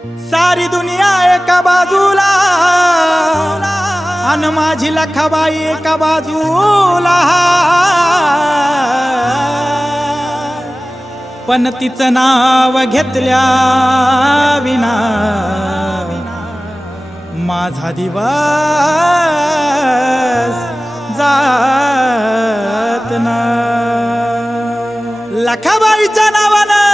सारी दुनिया एका बाजूला अन माझी लखाबाई एका बाजूला, पण तिचं नाव घेतल्या विना माझा दिवस जात ना. लखाबाईच्या नावानं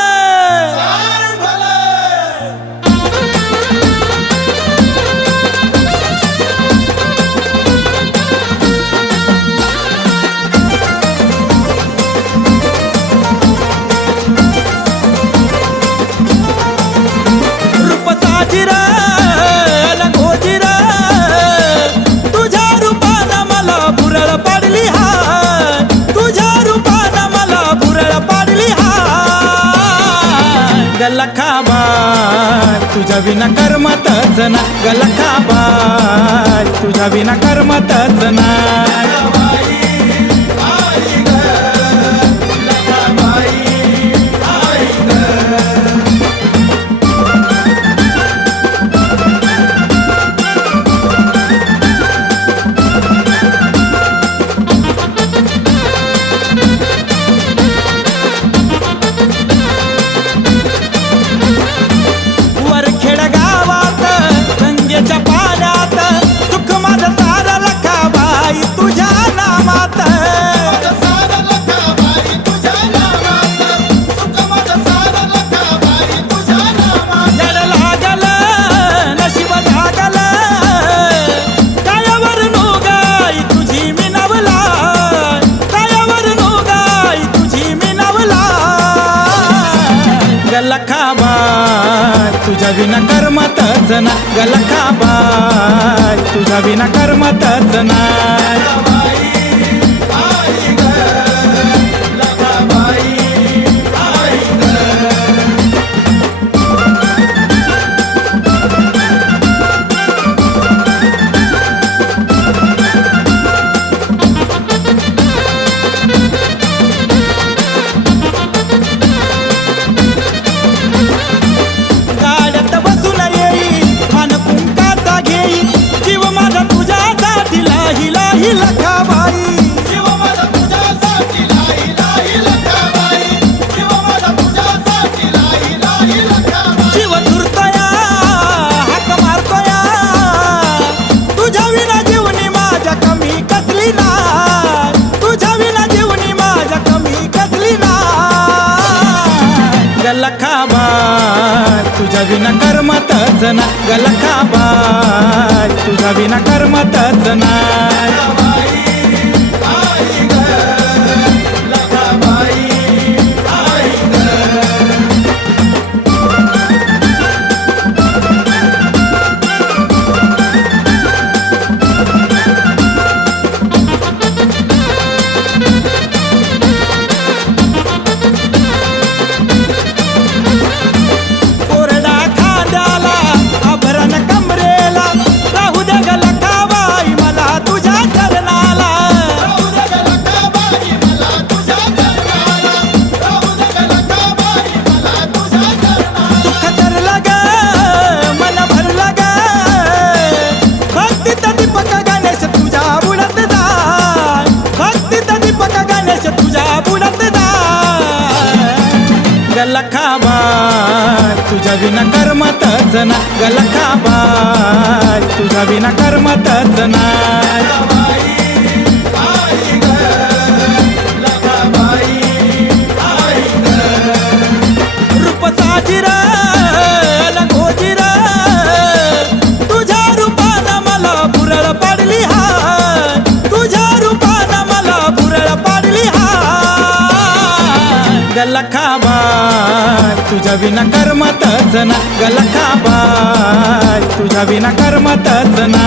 लखाबाई तुझ्या विना करमतच ना, लखाबाई तुझ्या विना करमतच ना. लखाबाई तुझ्या विना करमतच ना, लखाबाई तुझ्या विना करमतच ना. लखाबाई तुझ्या विना करमतच ना, लखाबाई तुझ्या विना करमतच ना. लखाबाई तुझ्या विना करमतच ना, लखाबाई तुझ्या विना करमतच ना. लखाबाई तुझ्या विना करमतच ना, लखाबाई तुझ्या विना करमतच ना.